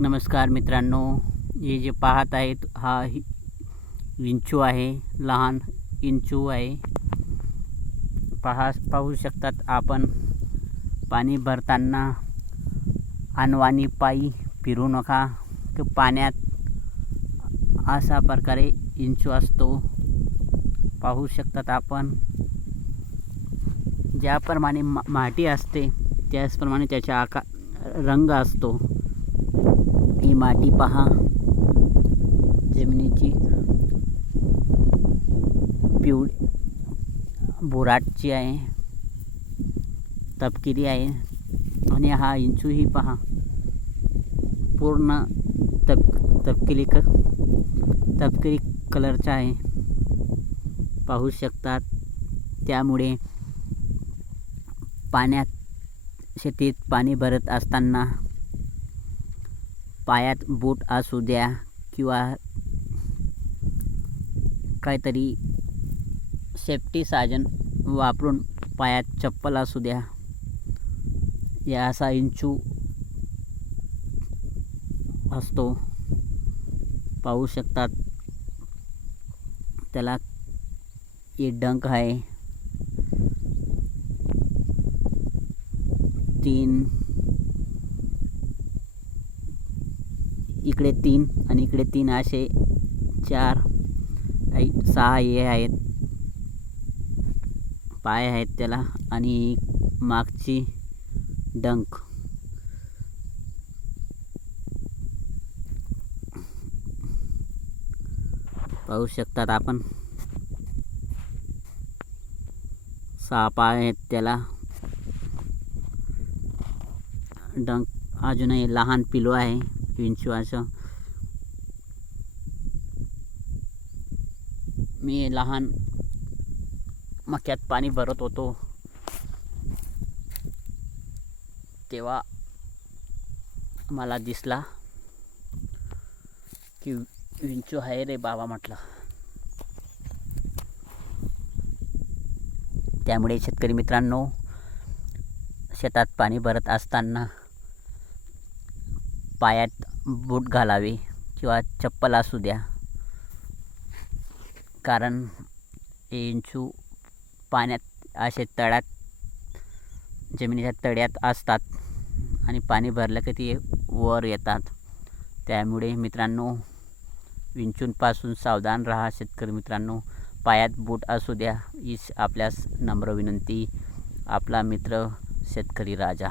नमस्कार मित्रांनो, हे जे पाहत आहेत हा विंचू आहे, लहान विंचू आहे। पाहू शकतात आपण, पाणी भरताना अनवाणी पायी फिरू नका। पाण्यात अशा प्रकारे विंचू असतो। पाहू शकतात आपण, ज्याप्रमाणे माती असते त्याचप्रमाणे त्याचा रंग असतो। ही माती पहा, जमिनीची पिवळी भुराटची आहे, तपकिरी आहे। आणि हा विंचूही पहा, पूर्ण तपकिरी कलरचा आहे। पाहू शकतात, त्यामुळे शेतीत पाणी भरत असताना पायात बूट असू द्या किंवा काहीतरी सेफ्टी साधन वापरून पायात चप्पल असू द्या, या असा विंचू असतो। पाहू शकतात, त्याला एक डंक आहे, 3 इकडे 3 आणि इकडे 3 असे 4 6 हे आहेत, पाय आहेत त्याला, आणि मागची डंक। पाहू शकतात आपण, 6 पाय आहेत त्याला, डंक। अजूनही लहान पिलू आहे विंचू असं। मी लहान मक्यात पाणी भरत होतो तेव्हा मला दिसला की विंचू आहे रे बाबा म्हटलं। त्यामुळे शेतकरी मित्रांनो, शेतात पाणी भरत असताना पायात बूट घालावे किंवा चप्पल असू द्या, कारण विंचू पाण्यात असे जमिनीच्या तळ्यात असतात आणि पाणी भरलं की ते वर येतात। त्यामुळे मित्रांनो, विंचूंपासून सावधान राहा शेतकरी मित्रांनो। पायात बूट असू द्या, हीच आपल्यास नम्र विनंती। आपला मित्र शेतकरी राजा।